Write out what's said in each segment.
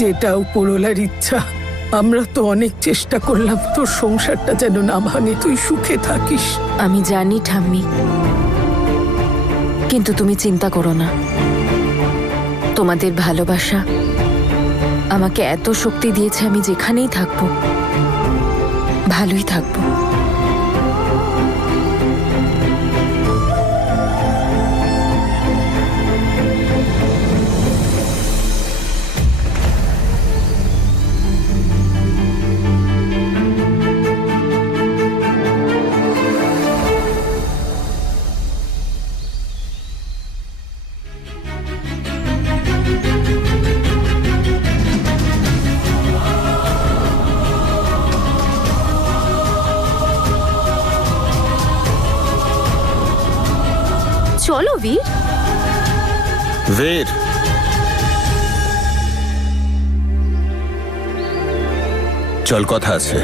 যেটা উপরওয়ালার ইচ্ছা। আমরা তো অনেক চেষ্টা করলাম তোর সংসারটা যেন না ভাঙে, তুই সুখে থাকিস। আমি জানি ঠাম্মি, কিন্তু তুমি চিন্তা করো না। তোমাদের ভালোবাসা আমাকে এত শক্তি দিয়েছে, আমি যেখানেই থাকবো ভালোই থাকবো। চলো বীর। বীর, চল, কথা আছে।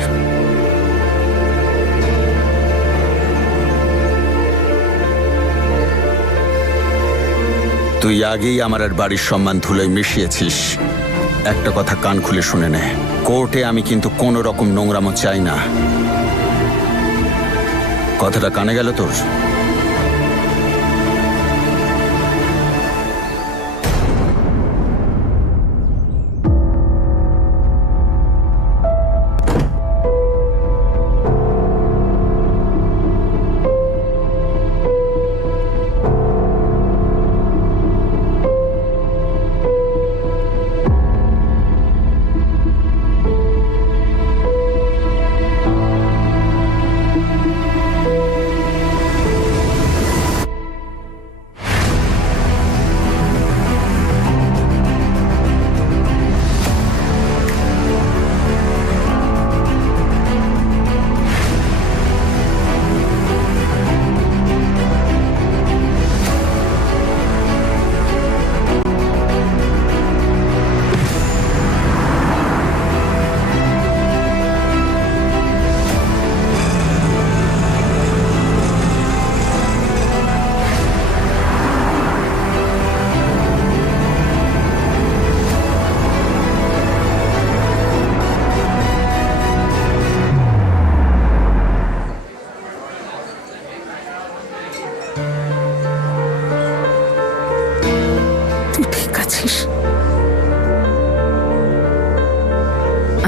তুই আগেই আমার আর বাড়ির সম্মান ধুলোয় মিশিয়েছিস। একটা কথা কান খুলে শুনে নে, কোর্টে আমি কিন্তু কোনো রকম নোংরামো চাই না। কথাটা কানে গেল তোর?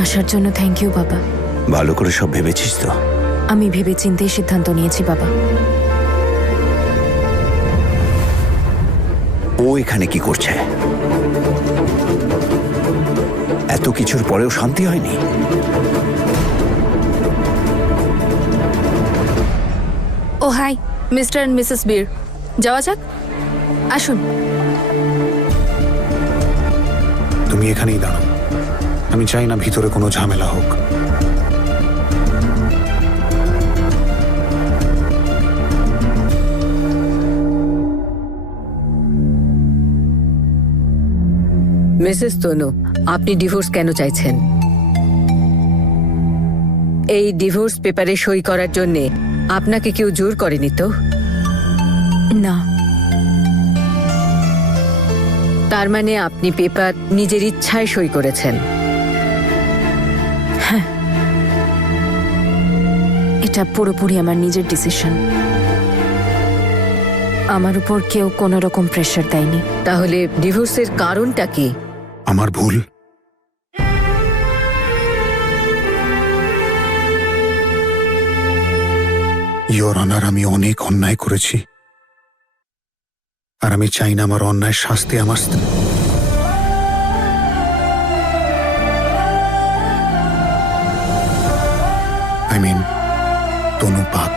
আসার জন্য থ্যাংক ইউ বাবা। ভালো করে সব ভেবেছিস তো? আমি ভেবেচিন্তেই সিদ্ধান্ত নিয়েছি বাবা। ও এখানে কি করছে? এত কিছুর পরেও শান্তি হয়নি? ও হাই মিস্টার এন্ড মিসেস বীর, যাওয়া যাক, আসুন। তুমি এখানেই দাঁড়াও, আমি চাই না ভিতরে কোনো ঝামেলা হোক। মিসেস তনু, আপনি ডিভোর্স কেন চাইছেন? এই ডিভোর্স পেপারে সই করার জন্য আপনাকে কেউ জোর করেনি তো? না। তার মানে আপনি পেপার নিজের ইচ্ছায় সই করেছেন? হ্যাঁ, এটা পুরোপুরি আমার নিজের ডিসিশন। আমার উপর কেউ কোনো রকম প্রেশার দেয়নি। তাহলে ডিভোর্সের কারণটা কি? আমার ভুল। ইওর অনার, আমি অনেক অন্যায় করেছি, আর আমি চাই না আমার অন্যায় শাস্তি আমার স্ত্রী। I mean, তনু পাক।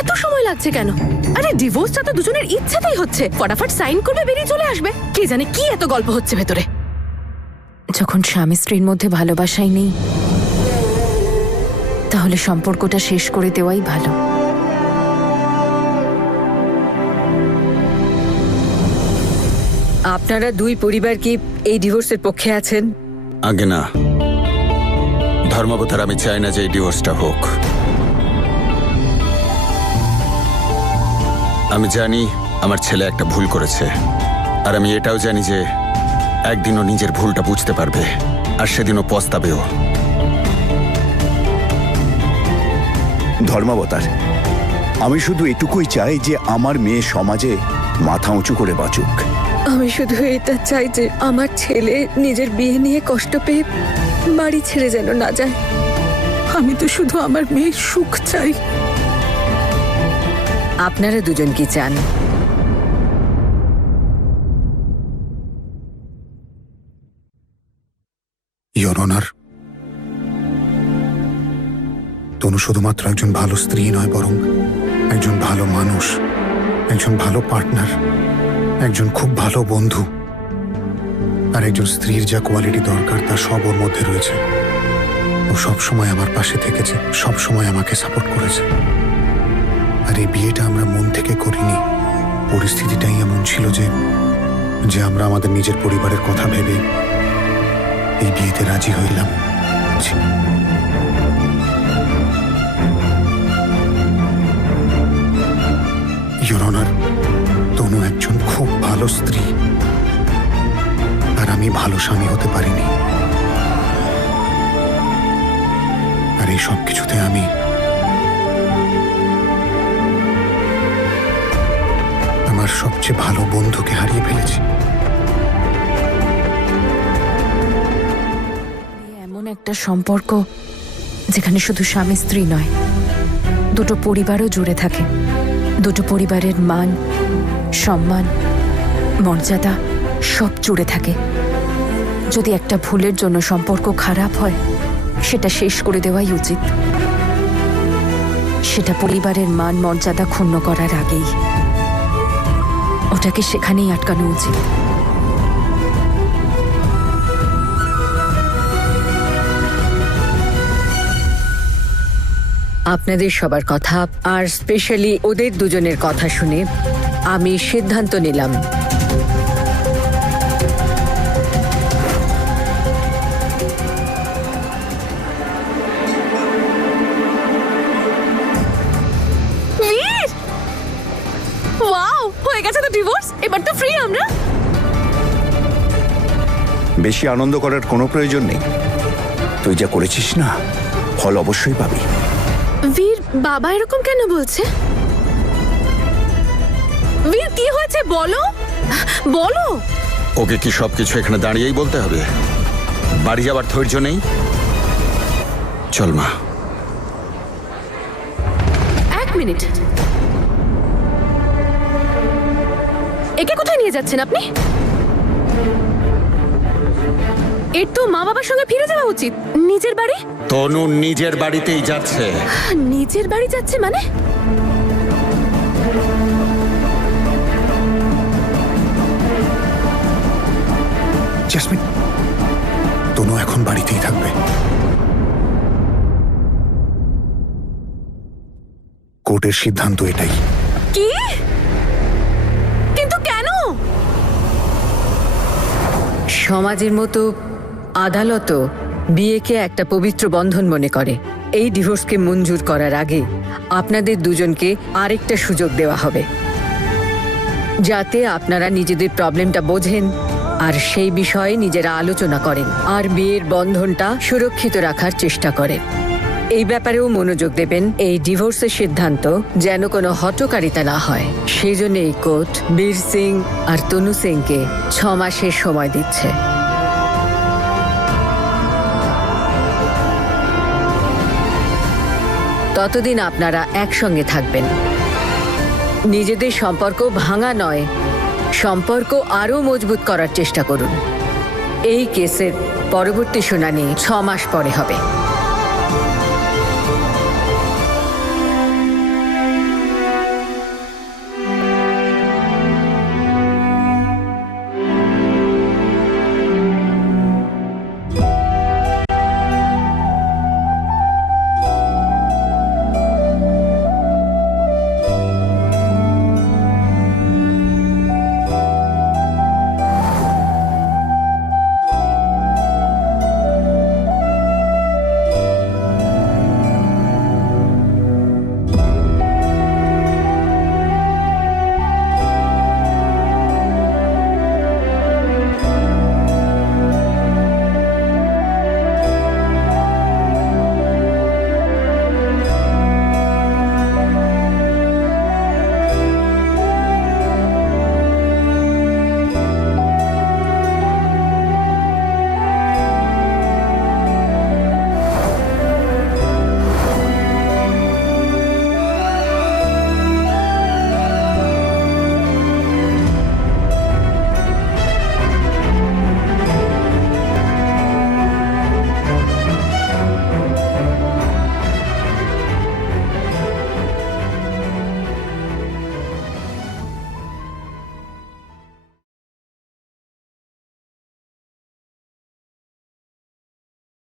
এত সময় লাগছে কেন? আরে ডিভোর্সটা তো দুজনের ইচ্ছেতেই হচ্ছে, ফটাফট সাইন করবে, বেরিয়ে চলে আসবে। কে জানে কি এত গল্প হচ্ছে ভেতরে। যখন স্বামী স্ত্রীর মধ্যে ভালোবাসাই নেই, তাহলে সম্পর্কটা শেষ করে দেওয়াই ভালো। আপনারা দুই পরিবার কি এই ডিভোর্সের পক্ষে আছেন? আগে না, ধর্মাবতার আমি চাই না যে এই ডিভোর্সটা হোক। আমি জানি আমার ছেলে একটা ভুল করেছে, আর আমি এটাও জানি যে একদিনও নিজের ভুলটা বুঝতে পারবে, আর সেদিনও পস্তাবেও। ধর্মাবতার, আমি শুধু এটুকুই চাই যে আমার মেয়ে সমাজে মাথা উঁচু করে বাঁচুক। আমি শুধু এটা চাই যে আমার ছেলে নিজের বিয়ে নিয়ে কষ্ট পেয়ে বাড়ি ছেড়ে যেন না যায়। আমি তো শুধু আমার মেয়ের সুখ চাই। আপনারা দুজন কি চান? ইওর অনার, তনু শুধুমাত্র একজন ভালো স্ত্রী নয়, বরং একজন ভালো মানুষ, একজন ভালো পার্টনার, একজন খুব ভালো বন্ধু। আর একজন স্ত্রীর যা কোয়ালিটি দরকার তা সব ওর মধ্যে রয়েছে। ও সব সময় আমার পাশে থেকেছে, সব সময় আমাকে সাপোর্ট করেছে। আর এই বিয়েটা আমরা মন থেকে করিনি। পরিস্থিতিটাই এমন ছিল যে আমরা আমাদের নিজের পরিবারের কথা ভেবে এই বিয়েতে রাজি হইলাম। ইওর অনার, তনু একজন খুব ভালো স্ত্রী, আর আমি ভালো স্বামী হতে পারিনি। আর এই সব কিছুতে আমি আমার সবচেয়ে ভালো বন্ধুকে হারিয়ে ফেলেছি। এমন একটা সম্পর্ক যেখানে শুধু স্বামী স্ত্রী নয়, দুটো পরিবারও জুড়ে থাকে। দুটো পরিবারের মান, সম্মান, মর্যাদা সব জুড়ে থাকে। যদি একটা ভুলের জন্য সম্পর্ক খারাপ হয়, সেটা শেষ করে দেওয়াই উচিত। সেটা পরিবারের মান মর্যাদা ক্ষুণ্ণ করার আগেই ওটাকে সেখানেই আটকানো উচিত। আপনাদের সবার কথা আর স্পেশালি ওদের দুজনের কথা শুনে আমি সিদ্ধান্ত নিলাম ওয়াও, হয়ে গেছে তো ডিভোর্স, এবার তো ফ্রি আমরা। বেশি আনন্দ করার কোনো প্রয়োজন নেই। তুই যা করেছিস না, ফল অবশ্যই পাবি। বীর, বাবা এরকম কেন বলছে? বীর, কি হয়েছে বলো বলো। ওকে কি সবকিছু এখানে দাঁড়িয়েই বলতে হবে? বাড়ি যাবার ধৈর্য নেই? চল মা। এক মিনিট, একে কোথায় নিয়ে যাচ্ছেন আপনি? এর তো মা বাবার সঙ্গে ফিরে যাওয়া উচিত। নিজের বাড়ি? তনু নিজের বাড়িতেই যাচ্ছে। নিজের বাড়ি যাচ্ছে মানে? জাসমিন, তনু এখন বাড়িতেই থাকবে। কোর্টের সিদ্ধান্ত এটাই। কি? কিন্তু কেন? সমাজের মতো আদালতও বিয়েকে একটা পবিত্র বন্ধন মনে করে। এই ডিভোর্সকে মঞ্জুর করার আগে আপনাদের দুজনকে আরেকটা সুযোগ দেওয়া হবে, যাতে আপনারা নিজেদের প্রবলেমটা বোঝেন আর সেই বিষয়ে নিজেরা আলোচনা করেন আর বিয়ের বন্ধনটা সুরক্ষিত রাখার চেষ্টা করেন। এই ব্যাপারেও মনোযোগ দেবেন, এই ডিভোর্সের সিদ্ধান্ত যেন কোনো হঠকারিতা না হয়। সেই জন্য এই কোর্ট বীর সিং আর তনু সিংকে 6 মাসের সময় দিচ্ছে। ততদিন আপনারা একসঙ্গে থাকবেন। নিজেদের সম্পর্ক ভাঙা নয়, সম্পর্ক আরও মজবুত করার চেষ্টা করুন। এই কেসের পরবর্তী শুনানি 6 মাস পরে হবে।